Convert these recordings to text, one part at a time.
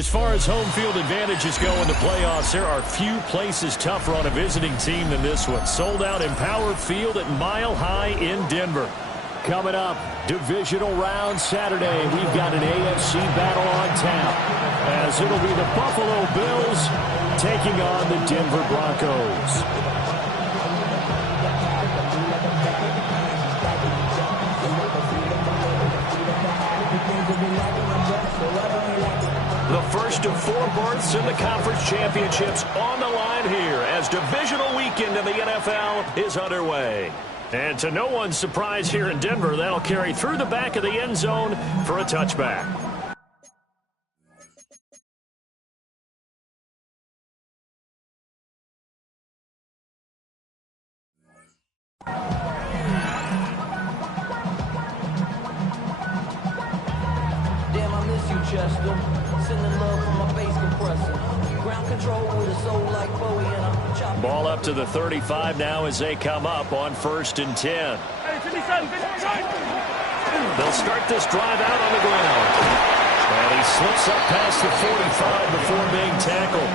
As far as home field advantages go in the playoffs, there are few places tougher on a visiting team than this one. Sold out Empower Field at Mile High in Denver. Coming up, divisional round Saturday. We've got an AFC battle on tap, as it'll be the Buffalo Bills taking on the Denver Broncos. The first of 4 berths in the conference championships on the line here as divisional weekend in the NFL is underway. And to no one's surprise here in Denver, that'll carry through the back of the end zone for a touchback. Damn, I miss you, Chester. Sending love from my bass compressor. Ground control with a soul like Bowie and I'm chopping. Ball up to the 35 now as they come up on 1st and 10. They'll start this drive out on the ground. And he slips up past the 45 before being tackled.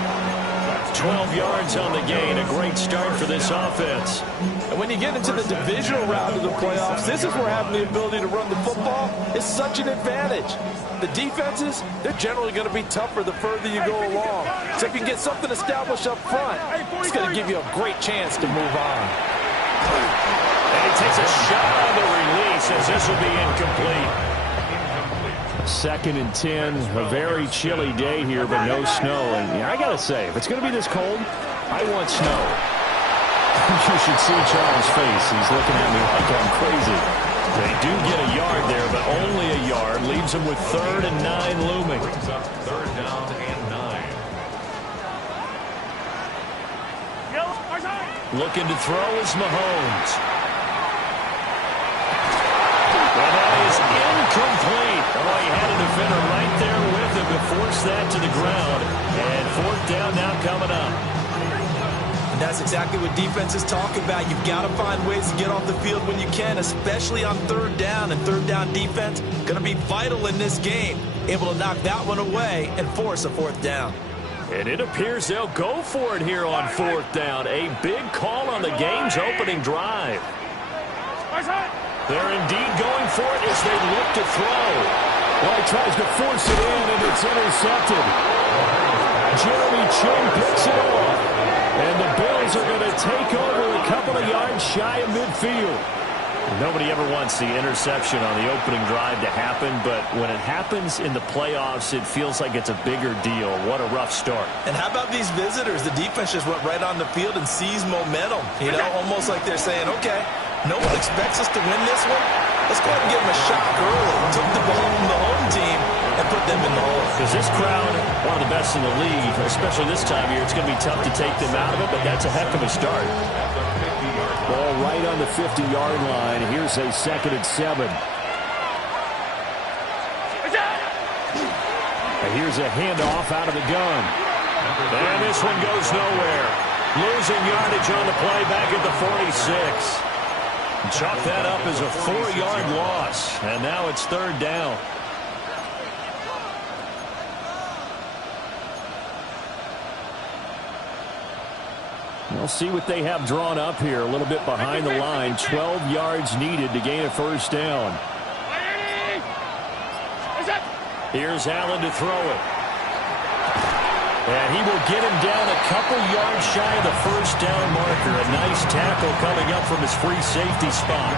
12 yards on the gain. A great start for this offense. And when you get into the divisional round of the playoffs, this is where having the ability to run the football is such an advantage. The defenses, they're generally going to be tougher the further you go along. So if you can get something established up front, it's going to give you a great chance to move on. And he takes a shot on the release as this will be incomplete. 2nd and 10, a very chilly day here, but no snow. And I got to say, if it's going to be this cold, I want snow. You should see Charles' face. He's looking at me like I'm crazy. They do get a yard there, but only a yard. Leaves them with 3rd and 9 looming. Brings up 3rd down and 9. Looking to throw is Mahomes. And that is incomplete. Oh, he had a defender right there with him to force that to the ground. And 4th down now coming up. And that's exactly what defenses talk about. You've got to find ways to get off the field when you can, especially on 3rd down. And 3rd down defense going to be vital in this game. Able to knock that one away and force a 4th down. And it appears they'll go for it here on 4th down. A big call on the game's opening drive. They're indeed going for it as they look to throw. Well, he tries to force it in, and it's intercepted. Jeremy Chin picks it off. And the Bills are going to take over a couple of yards shy of midfield. Nobody ever wants the interception on the opening drive to happen, but when it happens in the playoffs, it feels like it's a bigger deal. What a rough start. And how about these visitors? The defense just went right on the field and seized momentum. You know, almost like they're saying, okay, no one expects us to win this one. Let's go ahead and give them a shock early. Took the ball from the home team and put them in the hole. Because this crowd, one of the best in the league, especially this time of year, it's going to be tough to take them out of it, but that's a heck of a start. Ball right on the 50-yard line. Here's a 2nd and 7. And here's a handoff out of the gun. And this one goes nowhere. Losing yardage on the play back at the 46. Chalk that up as a 4-yard loss. And now it's 3rd down. We'll see what they have drawn up here. A little bit behind the line. 12 yards needed to gain a 1st down. Here's Allen to throw it. And he will get him down a couple yards shy of the 1st down marker. A nice tackle coming up from his free safety spot.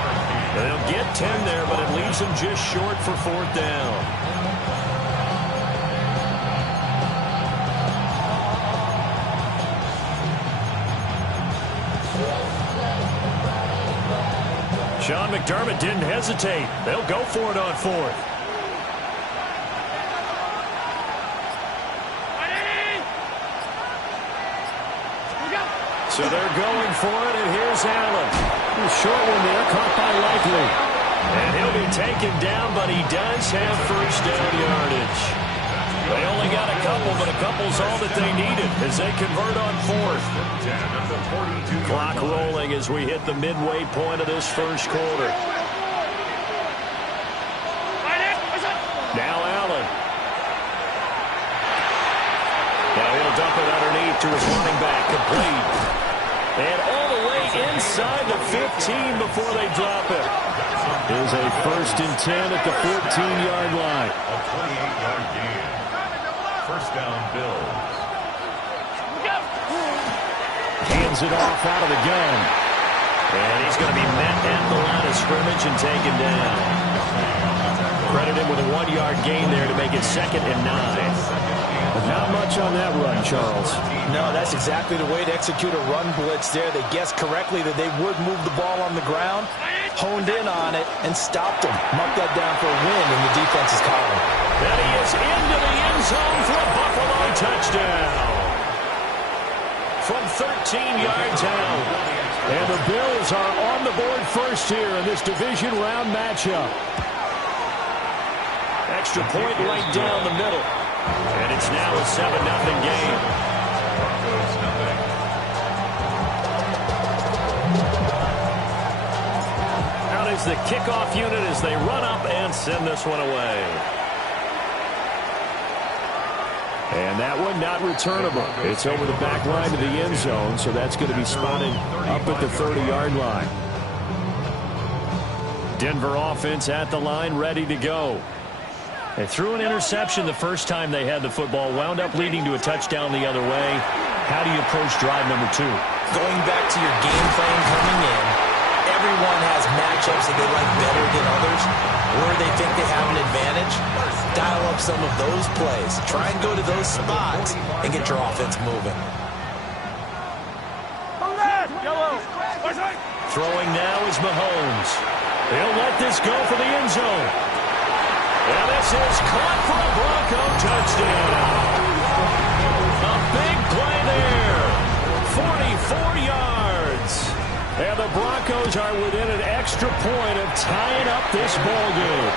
They'll get 10 there, but it leaves him just short for 4th down. Sean McDermott didn't hesitate. They'll go for it on 4th. So they're going for it, and here's Allen. A short one there, caught by Likely. And he'll be taken down, but he does have 1st down yardage. They only got a couple, but a couple's all that they needed as they convert on 4th. Clock rolling as we hit the midway point of this 1st quarter. Now Allen. dump it underneath to his running back, complete. And all the way inside the 15 before they drop it. Here's a 1st and 10 at the 14-yard line. A 28-yard gain. First down, Bills. Hands it off out of the gun. And he's going to be met at the line of scrimmage and taken down. Credit him with a 1-yard gain there to make it 2nd and 9. But not much on that run, Charles. No, that's exactly the way to execute a run blitz there. They guessed correctly that they would move the ball on the ground, honed in on it, and stopped them. Marked that down for a win in the defense's column. And he is into the end zone for a Buffalo touchdown. From 13 yards out. And the Bills are on the board first here in this division round matchup. Extra point right down the middle. And it's now a 7-0 game. Out is the kickoff unit as they run up and send this one away. And that one not returnable. It's over the back line to the end zone, so that's going to be spotted up at the 30-yard line. Denver offense at the line, ready to go. They threw an interception the first time they had the football, wound up leading to a touchdown the other way. How do you approach drive number 2? Going back to your game plan coming in, everyone has matchups that they like better than others. Where they think they have an advantage, dial up some of those plays. Try and go to those spots and get your offense moving. Throwing now is Mahomes. He'll let this go for the end zone. And this is caught for a Bronco touchdown. A big play there. 44 yards. And the Broncos are within an extra point of tying up this ball game.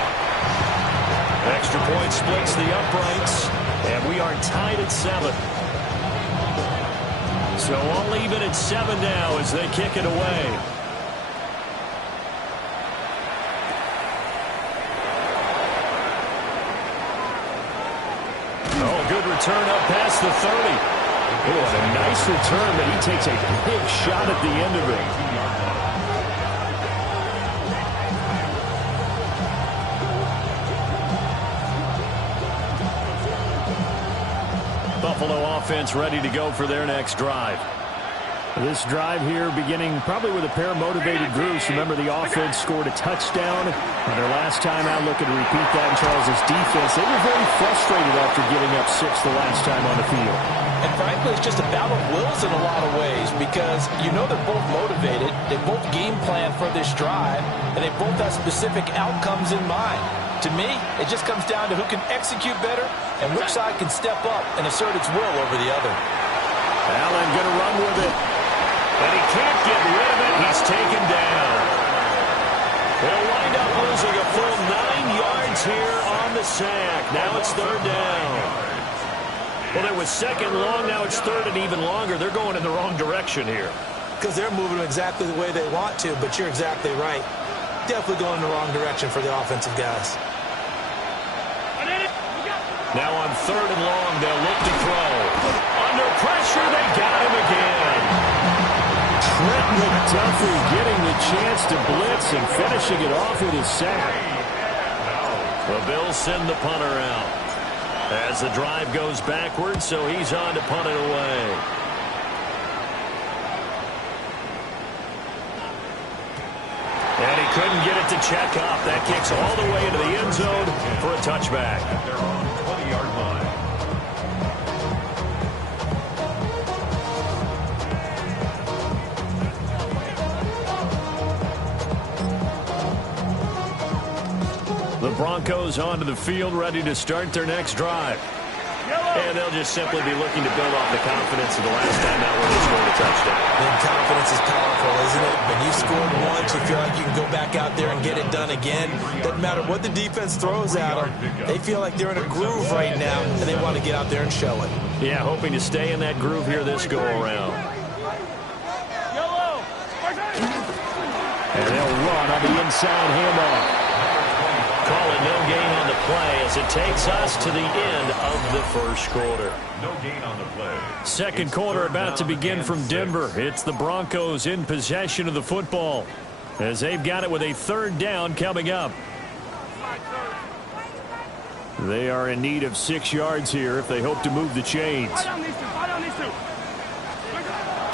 Extra point splits the uprights. And we are tied at 7. So all even at 7 now as they kick it away. Oh, good return up past the 30. Oh, a nice return, but he takes a big shot at the end of it. Buffalo offense ready to go for their next drive. This drive here beginning probably with a pair of motivated groups. Remember, the offense scored a touchdown on their last time out. Looking to repeat that in Charles's defense. They were very frustrated after giving up 6 the last time on the field. And frankly, it's just a battle of wills in a lot of ways because you know they're both motivated. They both game plan for this drive, and they both have specific outcomes in mind. To me, it just comes down to who can execute better and which side can step up and assert its will over the other. Allen going to run with it. And he can't get rid of it. He's taken down. They'll wind up losing a full 9 yards here on the sack. Now it's 3rd down. Well, it was 2nd long. Now it's 3rd and even longer. They're going in the wrong direction here. Because they're moving exactly the way they want to, but you're exactly right. Definitely going in the wrong direction for the offensive guys. Now on 3rd and long, they'll look to throw. Under pressure, they got him again. Trent McDuffie getting the chance to blitz and finishing it off with his sack. The Bills send the punter out as the drive goes backwards, so he's on to punt it away. And he couldn't get it to check up. That kicks all the way into the end zone for a touchback. They're on the 20-yard line. The Broncos onto the field, ready to start their next drive. And they'll just simply be looking to build off the confidence of the last time out where they scored a touchdown. And confidence is powerful, isn't it? When you scored once, you feel like you can go back out there and get it done again. Doesn't matter what the defense throws at them. They feel like they're in a groove right now, and they want to get out there and show it. Yeah, hoping to stay in that groove here this go-around. And they'll run on the inside handoff. Call it no gain on the play as it takes us to the end of the first quarter. No gain on the play. Second quarter about to begin from Denver. It's the Broncos in possession of the football as they've got it with a third down coming up. They are in need of 6 yards here if they hope to move the chains.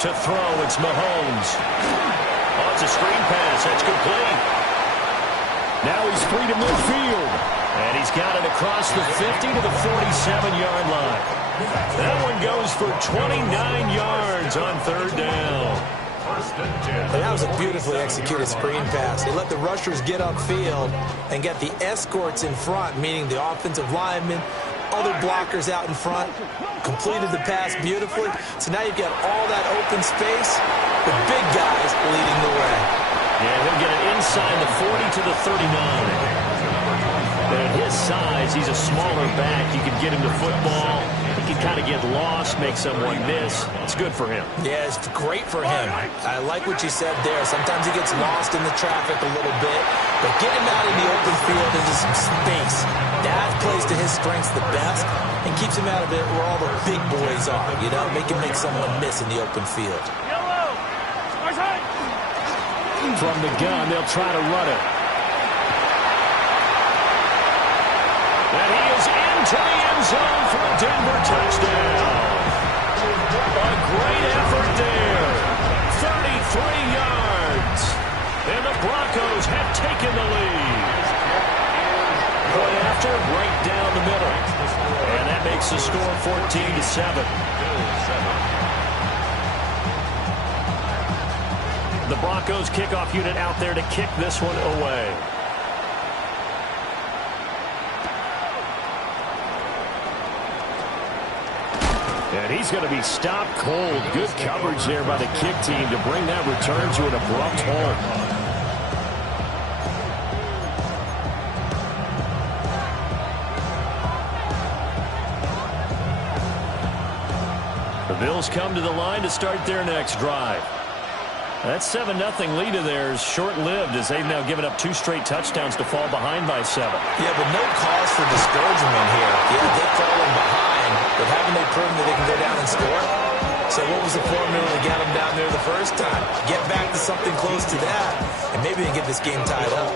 To throw, it's Mahomes. Oh, it's a screen pass. That's complete. Now he's free to midfield. And he's got it across the 50 to the 47-yard line. That one goes for 29 yards on third down. And that was a beautifully executed screen pass. They let the rushers get upfield and get the escorts in front, meaning the offensive linemen, other blockers out in front, completed the pass beautifully. So now you've got all that open space with big guys leading the way. Yeah, he'll get it inside the 40 to the 39. At his size, he's a smaller back. You can get him the football. He can kind of get lost, make someone miss. It's good for him. Yeah, it's great for him. I like what you said there. Sometimes he gets lost in the traffic a little bit, but get him out in the open field into some space. That plays to his strengths the best and keeps him out of it where all the big boys are, you know, make him make someone miss in the open field. From the gun, they'll try to run it. And he is into the end zone for a Denver touchdown. A great effort there. 33 yards. And the Broncos have taken the lead. Point after, right down the middle. And that makes the score 14-7. The Broncos kickoff unit out there to kick this one away. And he's going to be stopped cold. Good coverage there by the kick team to bring that return to an abrupt halt. The Bills come to the line to start their next drive. That 7-0 lead of theirs short-lived as they've now given up 2 straight touchdowns to fall behind by 7. Yeah, but no cause for discouragement here. Yeah, they've fallen behind, but haven't they proven that they can go down and score? So what was the formula to get them down there the first time? Get back to something close to that, and maybe they can get this game tied up.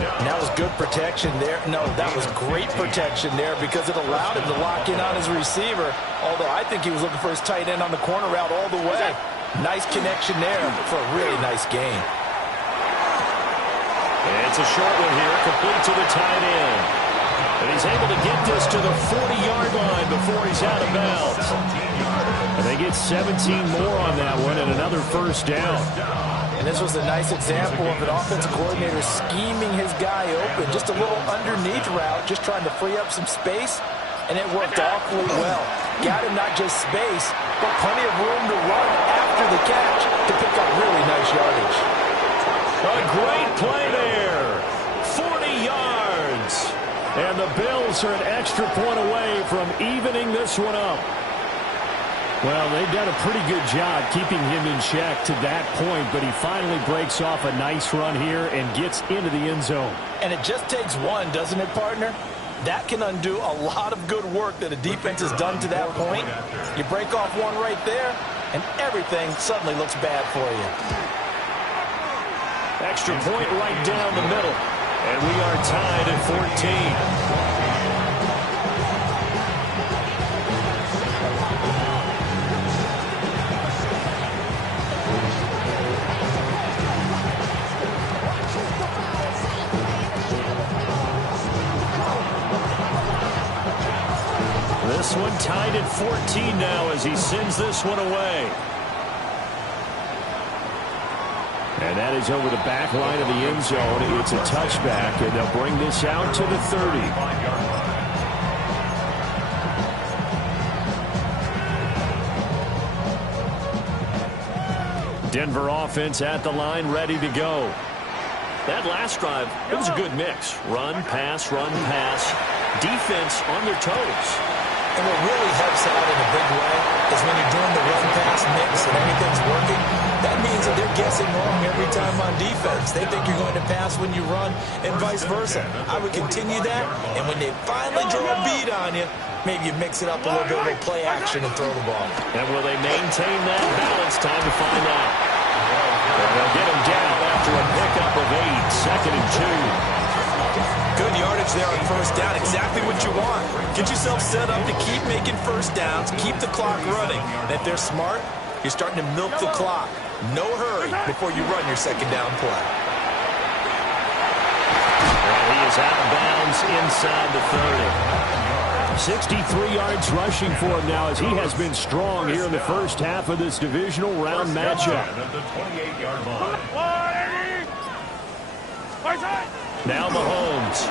And that was good protection there. No, that was great protection there because it allowed him to lock in on his receiver, although I think he was looking for his tight end on the corner route all the way. Nice connection there for a really nice game. It's a short one here, complete to the tight end. And he's able to get this to the 40-yard line before he's out of bounds. And they get 17 more on that one and another first down. And this was a nice example of an offensive coordinator scheming his guy open. Just a little underneath route, just trying to free up some space. And it worked awfully well. Got him not just space, but plenty of room to run after the catch to pick up really nice yardage. A great play there. 40 yards. And the Bills are an extra point away from evening this one up. Well, they've done a pretty good job keeping him in check to that point, but he finally breaks off a nice run here and gets into the end zone. And it just takes one, doesn't it, partner? That can undo a lot of good work that a defense has done to that point. You break off one right there, and everything suddenly looks bad for you. Extra point right down the middle. And we are tied at 14. This one tied at 14 now as he sends this one away. And that is over the back line of the end zone. It's a touchback, and they'll bring this out to the 30. Denver offense at the line, ready to go. That last drive, it was a good mix. Run, pass, defense on their toes. And what really helps out in a big way is when you're doing the run-pass mix and everything's working, that means that they're guessing wrong every time on defense. They think you're going to pass when you run and vice versa. I would continue that, and when they finally draw a bead on you, maybe you mix it up a little bit with play action and throw the ball. And will they maintain that balance? Time to find out. They'll get him down after a pickup of 8, 2nd and 2. Good yardage there on first down. Exactly what you want. Get yourself set up to keep making first downs, keep the clock running. And if they're smart, you're starting to milk the clock. No hurry before you run your second down play. And he is out of bounds inside the 30. 63 yards rushing for him now as he has been strong here in the first half of this divisional round matchup. Now Mahomes.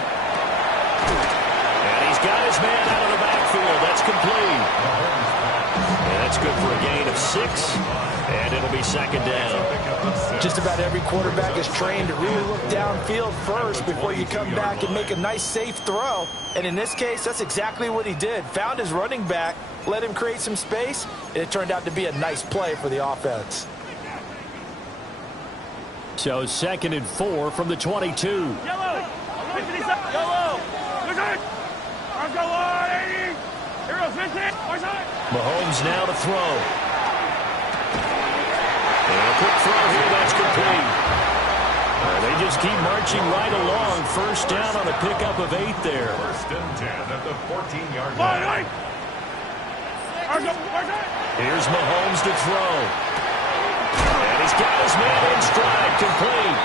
And he's got his man out of the backfield. That's complete. And that's good for a gain of 6. And it'll be second down. Just about every quarterback is trained to really look downfield first before you come back and make a nice, safe throw. And in this case, that's exactly what he did. Found his running back, let him create some space, and it turned out to be a nice play for the offense. So 2nd and 4 from the 22. Mahomes now to throw. And a quick throw here, that's complete. They just keep marching right along. First down on a pickup of 8 there. First and 10 at the 14-yard line. Here's Mahomes to throw. And he's got his man in stride, complete.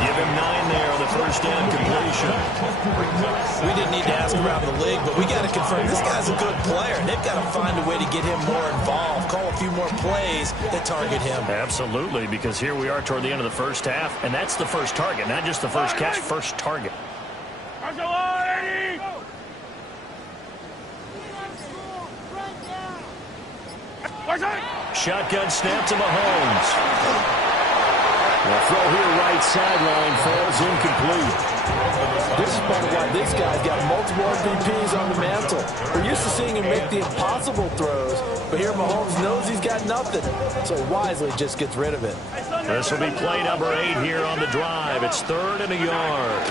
Give him 9 there on the first down completion. We didn't need to ask around the league, but we got to confirm this guy's a good player. They've got to find a way to get him more involved, call a few more plays that target him. Absolutely, because here we are toward the end of the first half, and that's the first target, not just the first catch, first target. Shotgun snap to Mahomes. The throw here right sideline falls incomplete. This is part of why this guy's got multiple MVPs on the mantle. We're used to seeing him make the impossible throws, but here Mahomes knows he's got nothing, so wisely just gets rid of it. This will be play number 8 here on the drive. It's 3rd and a yard.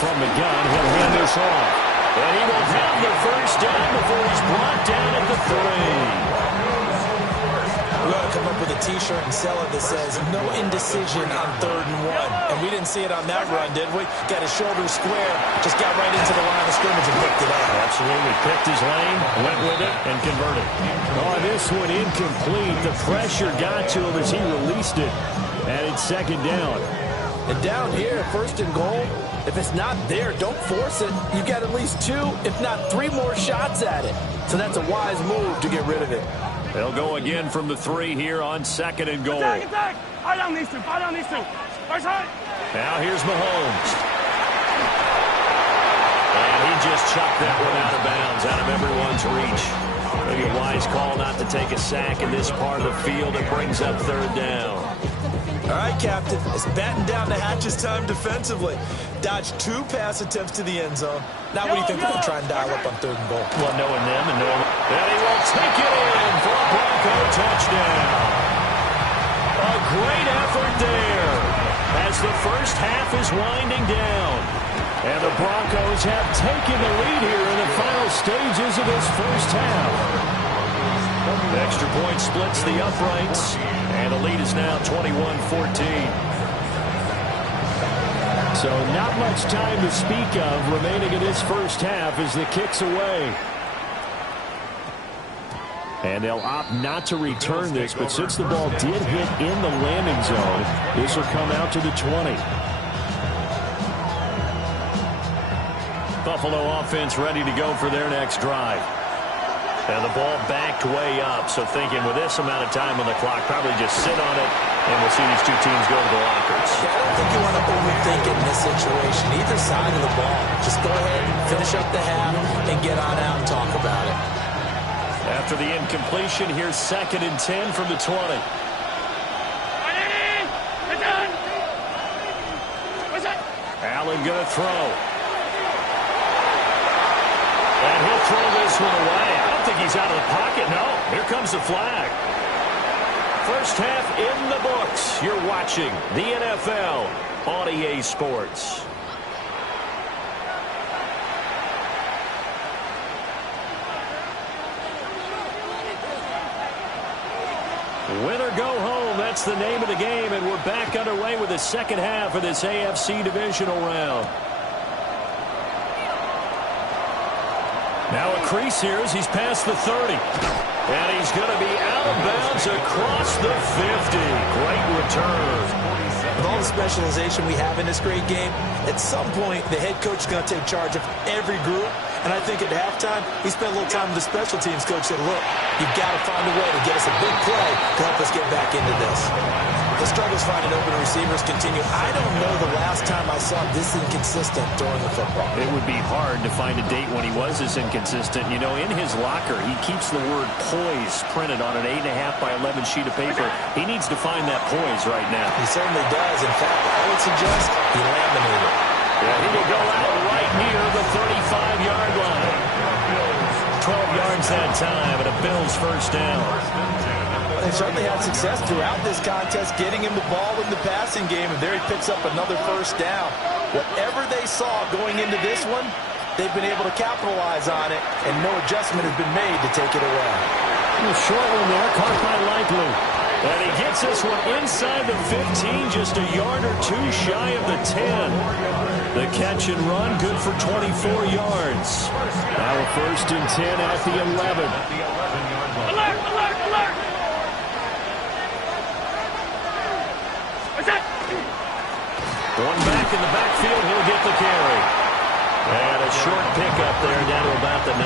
From the gun, he'll hand this off. And he will have the first down before he's brought down at the 3. We ought to come up with a T-shirt and sell it that says, no indecision on 3rd and 1. And we didn't see it on that run, did we? Got his shoulders square, just got right into the line of scrimmage and picked it up. Absolutely. Picked his lane, went with it, and converted. Oh, this one incomplete. The pressure got to him as he released it. And it's 2nd down. And down here, 1st and goal, if it's not there, don't force it. You've got at least 2, if not 3 more shots at it. So that's a wise move to get rid of it. They'll go again from the 3 here on 2nd and goal. Now here's Mahomes. And he just chucked that one out of bounds, out of everyone's reach. Maybe a wise call not to take a sack in this part of the field. It brings up 3rd down. All right, Captain, it's batten down the hatches time defensively. Dodged 2 pass attempts to the end zone. Now what do you think they're going to try and dial up on 3rd and goal? Well, knowing them and knowing... And he will take it in for a Bronco touchdown. A great effort there as the first half is winding down. And the Broncos have taken the lead here in the final stages of this first half. The extra point splits the uprights, and the lead is now 21-14. So not much time to speak of remaining in this first half as the kick's away. And they'll opt not to return this, but since the ball did hit in the landing zone, this will come out to the 20. Buffalo offense ready to go for their next drive. And the ball backed way up, so thinking with this amount of time on the clock, probably just sit on it, and we'll see these 2 teams go to the lockers. Yeah, I don't think you want to overthink it in this situation. Either side of the ball. Just go ahead, finish up the half, and get on out and talk about it. After the incompletion, here's 2nd and 10 from the 20. Allen going to throw. And he'll throw this one away. I don't think he's out of the pocket. No, here comes the flag. First half in the books. You're watching the NFL on EA Sports. Win or go home, that's the name of the game, and we're back underway with the second half of this AFC divisional round. Now a crease here as he's past the 30. And he's going to be out of bounds across the 50. Great return. With all the specialization we have in this great game, at some point the head coach is going to take charge of every group. And I think at halftime, he spent a little time with the special teams coach and said, look, you've got to find a way to get us a big play to help us get back into this. The struggles finding open receivers continue. I don't know the last time I saw him this inconsistent throwing the football. It would be hard to find a date when he was this inconsistent. You know, in his locker, he keeps the word poise printed on an 8.5 by 11 sheet of paper. He needs to find that poise right now. He certainly does. In fact, I would suggest he laminated. Yeah, he will go out right near the 35-yard line. 12 yards that time, and a Bills first down. They certainly had success throughout this contest, getting him the ball in the passing game, and there he picks up another first down. Whatever they saw going into this one, they've been able to capitalize on it, and no adjustment has been made to take it away. A short one there, caught by Likely. And he gets this one inside the 15, just a yard or two shy of the 10. The catch and run, good for 24 yards. Now a first and 10 at the 11. Alert, alert, alert! What's that? One back in the backfield, he'll get the carry. And a short pickup there down to about the 9.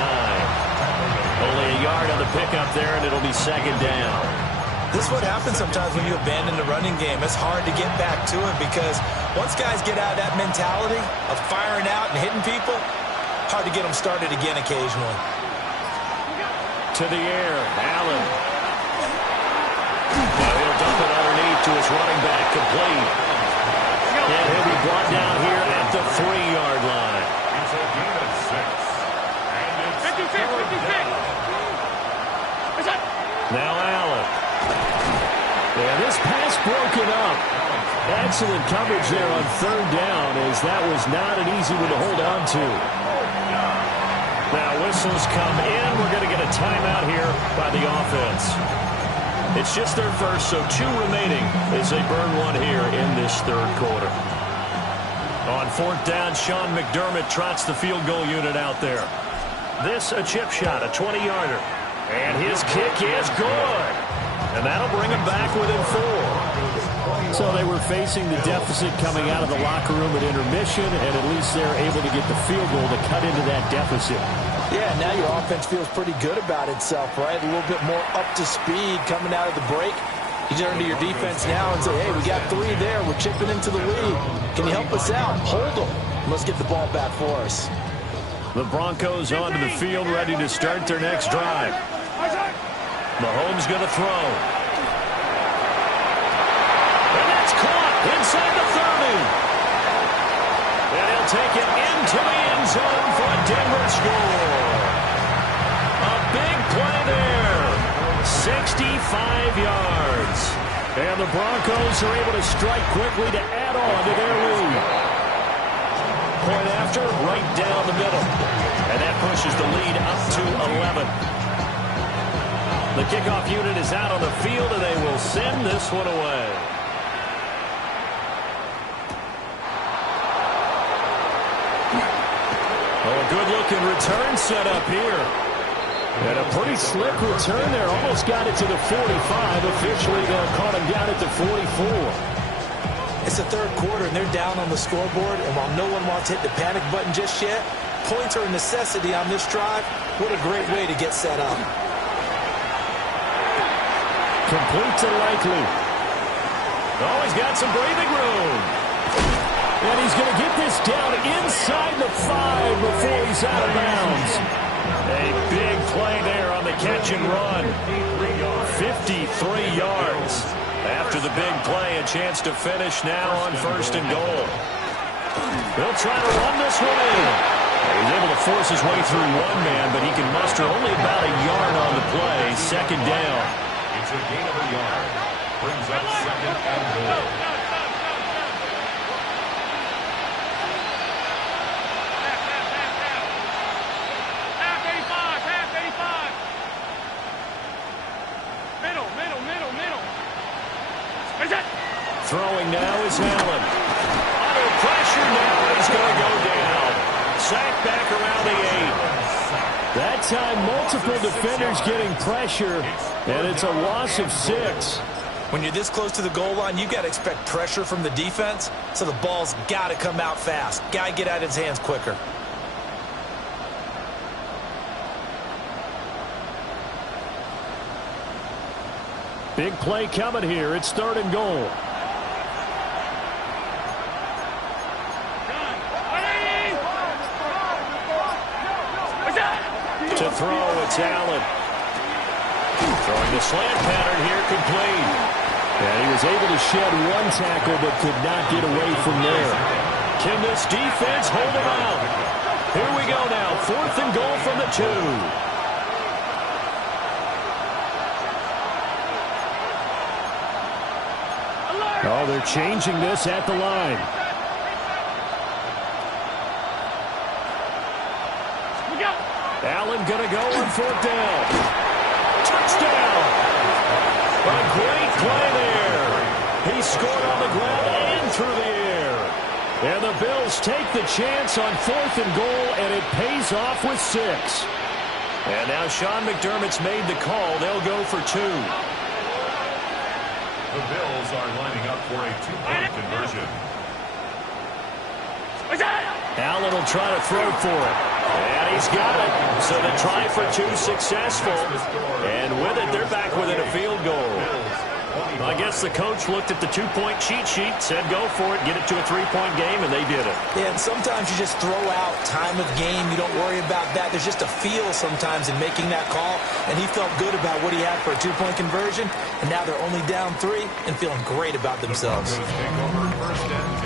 Only a yard on the pickup there, and it'll be second down. This is what happens sometimes when you abandon the running game. It's hard to get back to it because once guys get out of that mentality of firing out and hitting people, hard to get them started again occasionally. To the air, Allen. Now he'll dump it underneath to his running back, complete. And he'll be brought down here at the 3-yard line. It's a gain of 6. And it's 56. Now Allen. And this pass broken up. Excellent coverage there on third down, as that was not an easy one to hold on to. Now whistles come in. We're going to get a timeout here by the offense. It's just their first, so 2 remaining as they burn one here in this third quarter. On fourth down, Sean McDermott trots the field goal unit out there. This a chip shot, a 20-yarder. And his kick is good. And that'll bring him back within 4. So they were facing the deficit coming out of the locker room at intermission, and at least they're able to get the field goal to cut into that deficit. Yeah, now your offense feels pretty good about itself, right? A little bit more up to speed coming out of the break. You turn to your defense now and say, hey, we got 3 there. We're chipping into the lead. Can you help us out? Hold them. Let's get the ball back for us. The Broncos onto the field, ready to start their next drive. Mahomes going to throw. And that's caught inside the 30. And he'll take it into the end zone for a Denver score. A big play there. 65 yards. And the Broncos are able to strike quickly to add on to their lead. Point after, right down the middle. And that pushes the lead up to 11. The kickoff unit is out on the field, and they will send this one away. Oh, a good-looking return set up here. And a pretty slick return there. Almost got it to the 45. Officially, they'll caught him down at the 44. It's the third quarter, and they're down on the scoreboard. And while no one wants to hit the panic button just yet, points are a necessity on this drive. What a great way to get set up. Complete to Likely. Oh, he's got some breathing room. And he's going to get this down inside the 5 before he's out of bounds. A big play there on the catch and run. 53 yards. After the big play, a chance to finish now on first and goal. They'll try to run this one in. He's able to force his way through one man, but he can muster only about a yard on the play. Second down. It's a gain of a yard. Brings up second and goal. Half 85. Middle. Is it? Throwing now is Allen. Under pressure now, he's going to go down. Sacked back around the 8. That time, multiple defenders getting pressure, and it's a loss of 6. When you're this close to the goal line, you've got to expect pressure from the defense, so the ball's got to come out fast. Got to get out of his hands quicker. Big play coming here. It's 3rd and goal. To throw, it's Allen. Throwing the slant pattern here, complete. And he was able to shed one tackle, but could not get away from there. Can this defense hold him out? Here we go now. 4th and goal from the 2. Oh, they're changing this at the line. Allen going to go on 4th down. Touchdown! A great play there. He scored on the ground and through the air. And the Bills take the chance on 4th and goal, and it pays off with 6. And now Sean McDermott's made the call. They'll go for 2. The Bills are lining up for a 2-point conversion. Allen will try to throw for it. And he's got it. So the try for 2 successful. And with it, they're back within a field goal. I guess the coach looked at the 2-point cheat sheet, said go for it, get it to a 3-point game, and they did it. Yeah, and sometimes you just throw out time of game. You don't worry about that. There's just a feel sometimes in making that call, and he felt good about what he had for a 2-point conversion, and now they're only down 3 and feeling great about themselves. The Broncos take over 1st and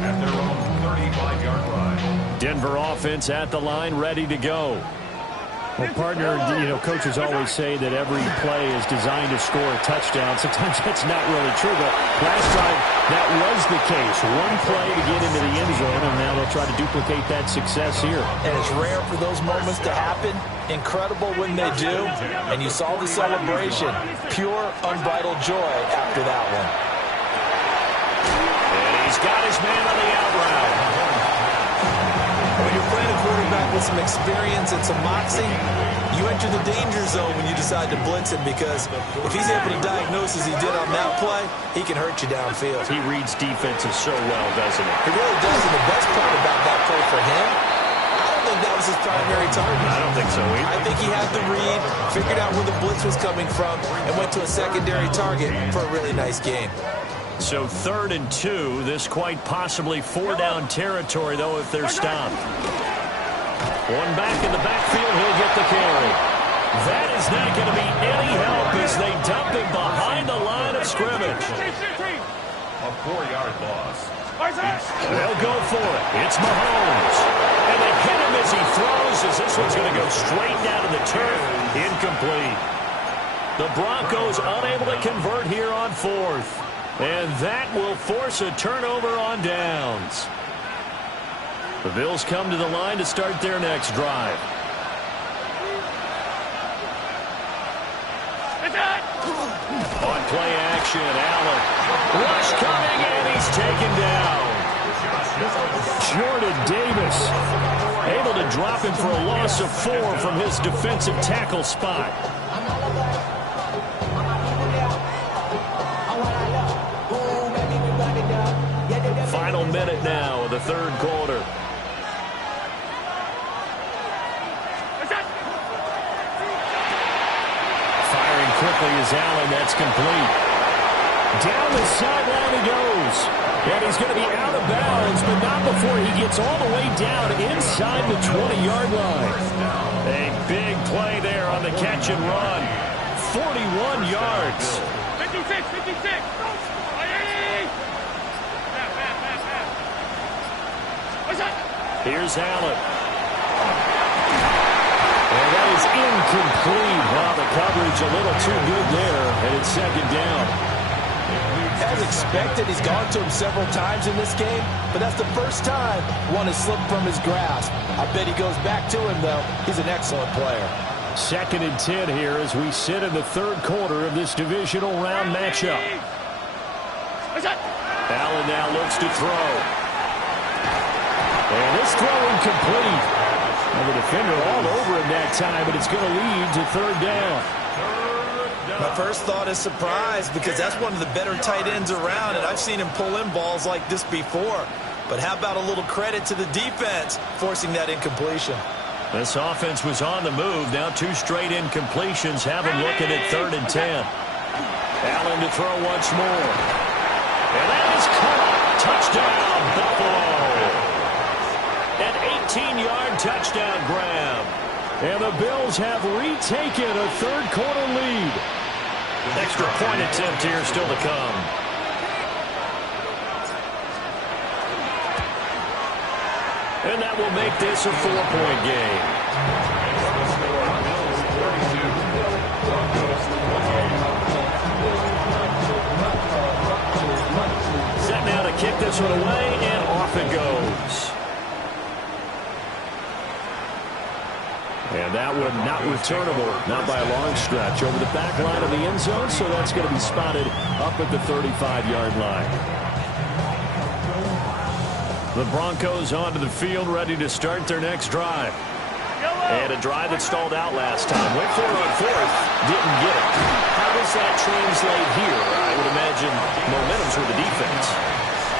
10 at their own 35-yard line. Denver offense at the line, ready to go. Well, partner, coaches always say that every play is designed to score a touchdown. Sometimes that's not really true, but last time that was the case. One play to get into the end zone, and now they'll try to duplicate that success here. And it's rare for those moments to happen. Incredible when they do. And you saw the celebration. Pure, unbridled joy after that one. And he's got his man on the out route. When you're playing a quarterback with some experience and some moxie, you enter the danger zone when you decide to blitz him, because if he's able to diagnose as he did on that play, he can hurt you downfield. He reads defenses so well, doesn't he? He really does, and the best part about that play for him, I don't think that was his primary target. I don't think so either. I think he had the read, figured out where the blitz was coming from, and went to a secondary target for a really nice game. So 3rd and 2, this quite possibly 4-down territory, though, if they're stopped. One back in the backfield, he'll get the carry. That is not going to be any help as they dump him behind the line of scrimmage. A 4-yard loss. They'll go for it. It's Mahomes. And they hit him as he throws, as this one's going to go straight down to the turf. Incomplete. The Broncos unable to convert here on 4th. And that will force a turnover on downs. The Bills come to the line to start their next drive. On play action, Allen. Rush coming, and he's taken down. Jordan Davis able to drop him for a loss of 4 from his defensive tackle spot. Final minute now of the 3rd quarter. Firing quickly is Allen. That's complete. Down the sideline he goes. And he's going to be out of bounds, but not before he gets all the way down inside the 20-yard line. A big play there on the catch and run. 41 yards. 56. Here's Allen. And that is incomplete. Wow, the coverage coverage a little too good there, and it's second down. As expected, he's gone to him several times in this game, but that's the first time one has slipped from his grasp. I bet he goes back to him, though. He's an excellent player. Second and 10 here as we sit in the third quarter of this divisional round matchup. Allen now looks to throw. And this throw incomplete. And the defender all over him that time, but it's going to lead to third down. My first thought is surprise because that's one of the better tight ends around, and I've seen him pull in balls like this before. But how about a little credit to the defense forcing that incompletion? This offense was on the move. Now 2 straight incompletions have him looking at third and 10. Allen to throw once more. And that is caught. Touchdown, Buffalo. An 18-yard touchdown grab. And the Bills have retaken a third-quarter lead. Extra point attempt here still to come. And that will make this a 4-point game. Set now to kick this one away, and off it goes. And that one not returnable, not by a long stretch. Over the back line of the end zone, so that's going to be spotted up at the 35-yard line. The Broncos onto the field, ready to start their next drive. And a drive that stalled out last time. Went for it on fourth, didn't get it. How does that translate here? I would imagine momentum's with the defense.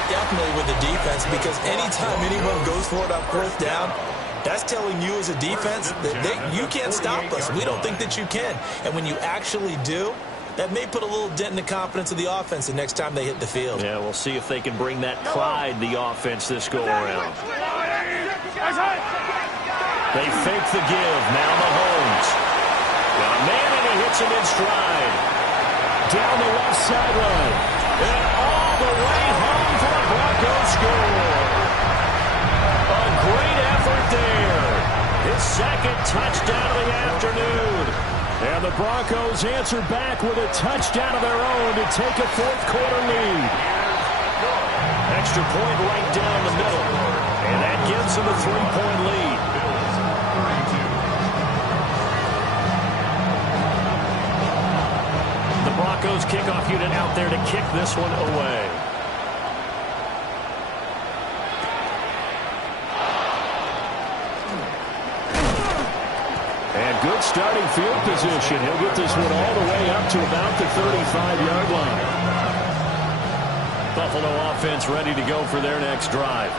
Definitely with the defense, because anytime anyone goes for it on fourth down, that's telling you as a defense that you can't stop us. We don't think that you can. And when you actually do, that may put a little dent in the confidence of the offense the next time they hit the field. Yeah, we'll see if they can bring that pride, the offense, this go-around. They fake the give. Now Mahomes. Got a man, and he hits him in stride. Down the left sideline. And all the way home for a Broncos score. A great effort there. His second touchdown of the afternoon. And the Broncos answer back with a touchdown of their own to take a fourth-quarter lead. Extra point right down the middle. And that gives them a 3-point lead. The Broncos kickoff unit out there to kick this one away. And good starting field position. He'll get this one all the way up to about the 35-yard line. Buffalo offense ready to go for their next drive.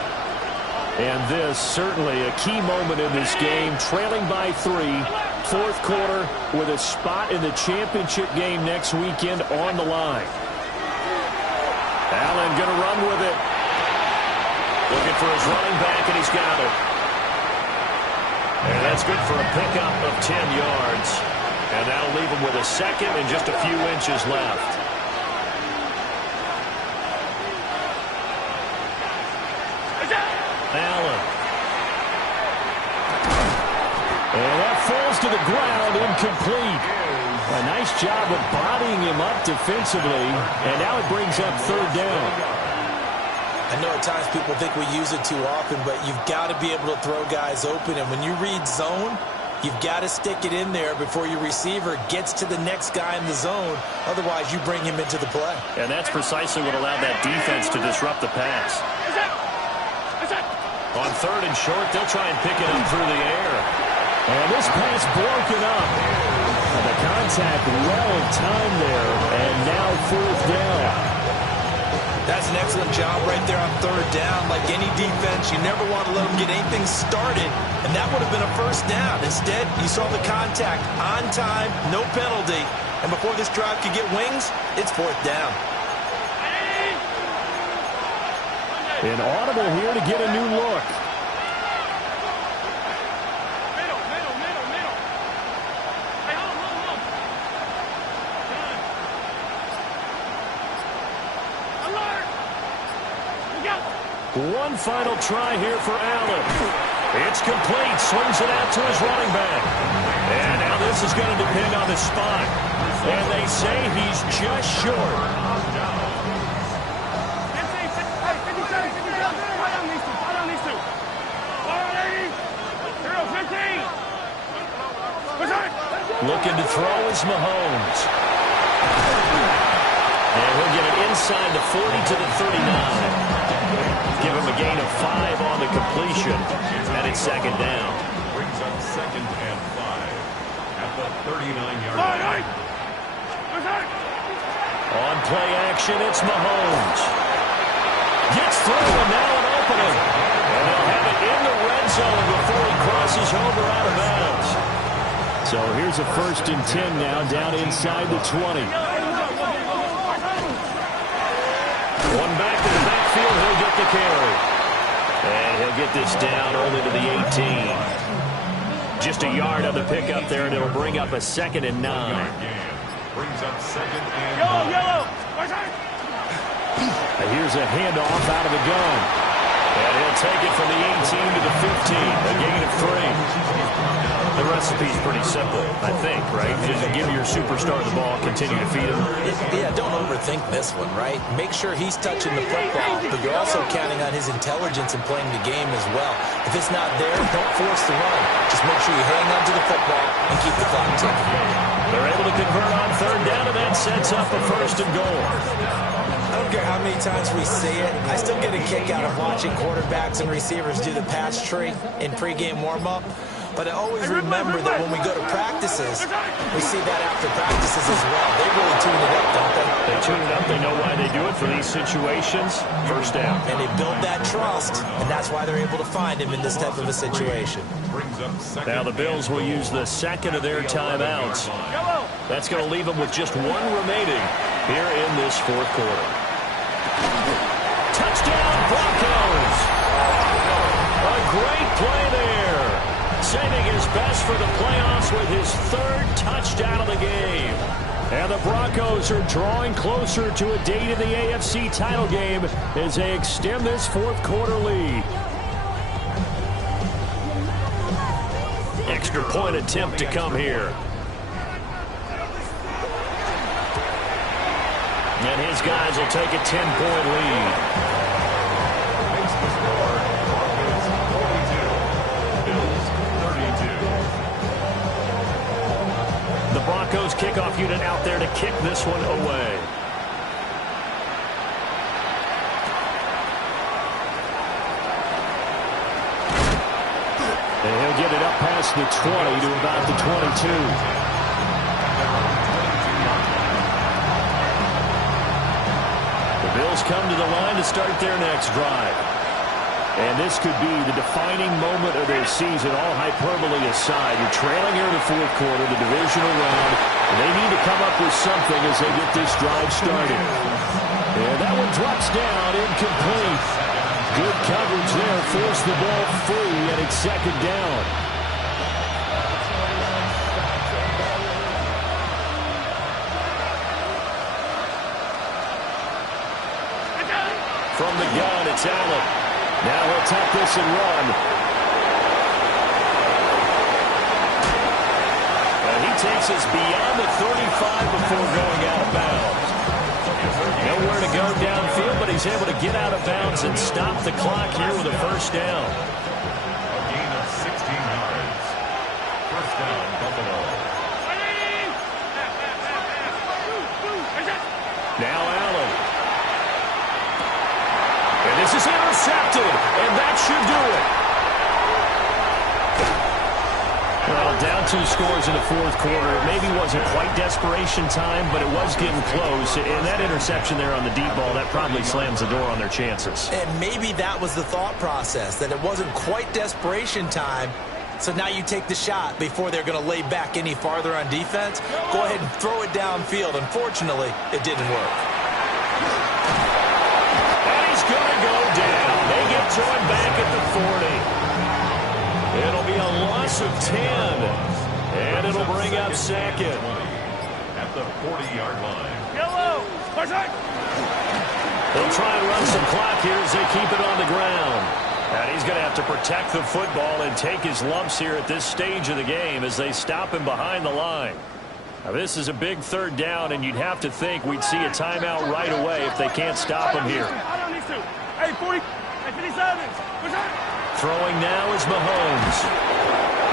And this certainly a key moment in this game. Trailing by 3, fourth quarter with a spot in the championship game next weekend on the line. Allen going to run with it. Looking for his running back, and he's got it. And that's good for a pickup of 10 yards. And that'll leave him with a second and just a few inches left. Allen. And that falls to the ground, incomplete. A nice job of bodying him up defensively. And now it brings up third down. I know at times people think we use it too often, but you've got to be able to throw guys open. And when you read zone, you've got to stick it in there before your receiver gets to the next guy in the zone. Otherwise, you bring him into the play. And that's precisely what allowed that defense to disrupt the pass. On third and short, they'll try and pick it up through the air. And this pass broken up. And the contact well in time there. And now fourth down. That's an excellent job right there on third down. Like any defense, you never want to let them get anything started, and that would have been a first down. Instead, you saw the contact on time, no penalty, and before this drive could get wings, it's fourth down. An audible here to get a new look. One final try here for Allen. It's complete. Swings it out to his running back. And now this is going to depend on his spot. And they say he's just short. Looking to throw is Mahomes. And he'll get it inside the 40 to the 39. Give him a gain of 5 on the completion. And it's second down. Brings up 2nd and 5 at the 39-yard line. On play action, it's Mahomes. Gets through and now an opening. And they'll have it in the red zone before he crosses over out of bounds. So here's a 1st and 10 now, down inside the 20. One back to the backfield, he'll get the carry. And he'll get this down only to the 18. Just a yard on the pickup there, and it'll bring up a 2nd and 9. Brings up 2nd and 9. And here's a handoff out of the gun. And he'll take it from the 18 to the 15, a gain of 3. The recipe's pretty simple, I think, right? Just give your superstar the ball, continue to feed him. Yeah, don't overthink this one, right? Make sure he's touching the football, but you're also counting on his intelligence in playing the game as well. If it's not there, don't force the run. Just make sure you hang on to the football and keep the clock ticking. They're able to convert on 3rd down, and that sets up a 1st and goal. I don't care how many times we say it, I still get a kick out of watching quarterbacks and receivers do the pass tree in pregame warm-up. But I always remember that when we go to practices, we see that after practices as well. They really tune it up, don't they? They tune it up. They know why they do it for these situations. 1st down. And they build that trust, and that's why they're able to find him in this type of a situation. Now the Bills will use the 2nd of their timeouts. That's going to leave them with just 1 remaining here in this 4th quarter. Touchdown, Broncos! A great play there. Saving his best for the playoffs with his 3rd touchdown of the game. And the Broncos are drawing closer to a date in the AFC title game as they extend this 4th quarter lead. Extra point attempt to come here. And his guys will take a 10-point lead. The Broncos kickoff unit out there to kick this one away. And he'll get it up past the 20 to about the 22. The Bills come to the line to start their next drive. And this could be the defining moment of their season, all hyperbole aside. You're trailing here in the 4th quarter, the divisional round, and they need to come up with something as they get this drive started. And that one drops down, incomplete. Good coverage there, forced the ball free, and it's 2nd down. From the gun, it's Allen. Now he'll tap this and run. And he takes us beyond the 35 before going out of bounds. Nowhere to go downfield, but he's able to get out of bounds and stop the clock here with a 1st down. A gain of 16 yards. 1st down, Buffalo. Now Allen. And this is intercepted, and that should do it. Well, down 2 scores in the 4th quarter. It maybe wasn't quite desperation time, but it was getting close. And that interception there on the deep ball, that probably slams the door on their chances. And maybe that was the thought process, that it wasn't quite desperation time. So now you take the shot before they're going to lay back any farther on defense. Go ahead and throw it downfield. Unfortunately, it didn't work. Going to go down. They get to him back at the 40. It'll be a loss of 10. And it'll bring up 2nd. At the 40-yard line. They'll try and run some clock here as they keep it on the ground. And he's going to have to protect the football and take his lumps here at this stage of the game as they stop him behind the line. Now, this is a big third down, and you'd have to think we'd see a timeout right away if they can't stop him here. Hey, 40, hey, 57. Throwing now is Mahomes.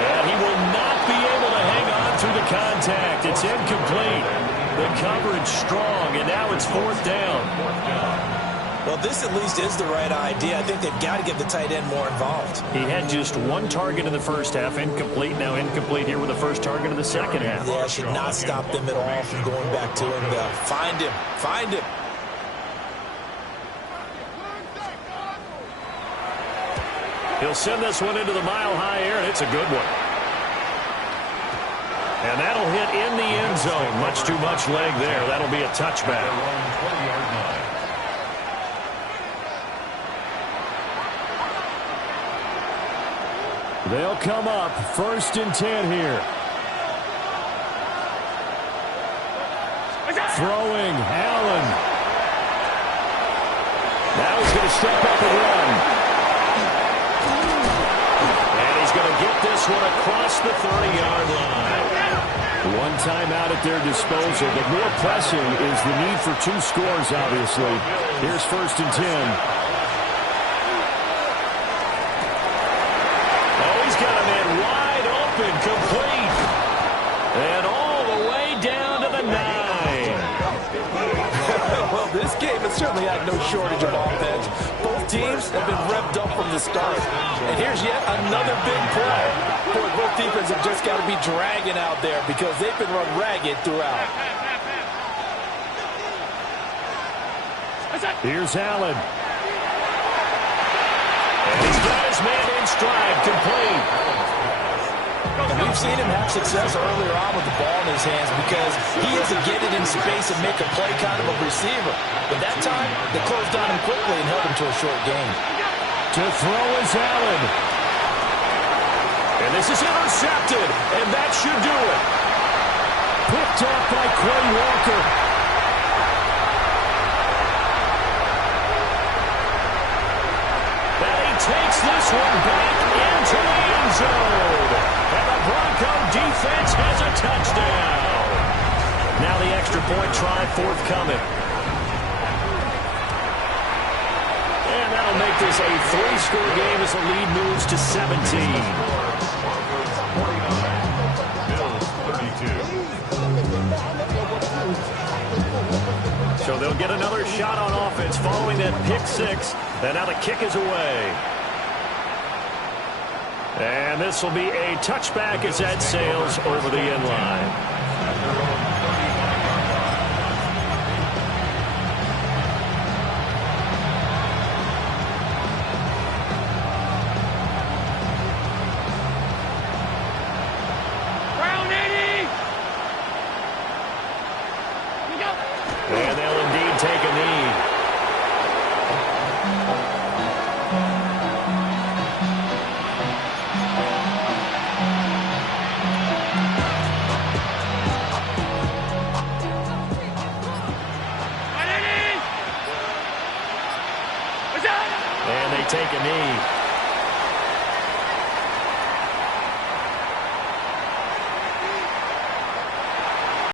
And he will not be able to hang on through the contact. It's incomplete. The coverage strong, and now it's fourth down. Well, this at least is the right idea. I think they've got to get the tight end more involved. He had just one target in the first half, incomplete. Now incomplete here with the first target of the second half. Yeah, should not stop them at all from going back to him. Find him. Find him. He'll send this one into the mile-high air, and it's a good one. And that'll hit in the end zone. Much too much leg there. That'll be a touchback. They'll come up 1st and 10 here. Throwing, Allen. Now he's going to step up and run. And he's going to get this one across the 30-yard line. One timeout at their disposal, but more pressing is the need for 2 scores, obviously. Here's 1st and 10. Wide open, complete. And all the way down to the 9. Well, this game has certainly had no shortage of offense. Both teams have been revved up from the start. And here's yet another big play. Boy, both defenses have just got to be dragging out there because they've been run ragged throughout. Here's Allen. And he's got his man in stride, complete. And we've seen him have success earlier on with the ball in his hands because he is a get it in space and make a play kind of a receiver. But that time, they closed on him quickly and held him to a short game. To throw is Allen. And this is intercepted, and that should do it. Picked off by Quay Walker. And he takes this one back into the end zone. And the Bronco defense has a touchdown. Now the extra point try forthcoming. And that'll make this a 3-score game as the lead moves to 17. So they'll get another shot on offense following that pick 6. And now the kick is away. And this will be a touchback as that sails over the end line. And they'll indeed take a knee. And they take a knee.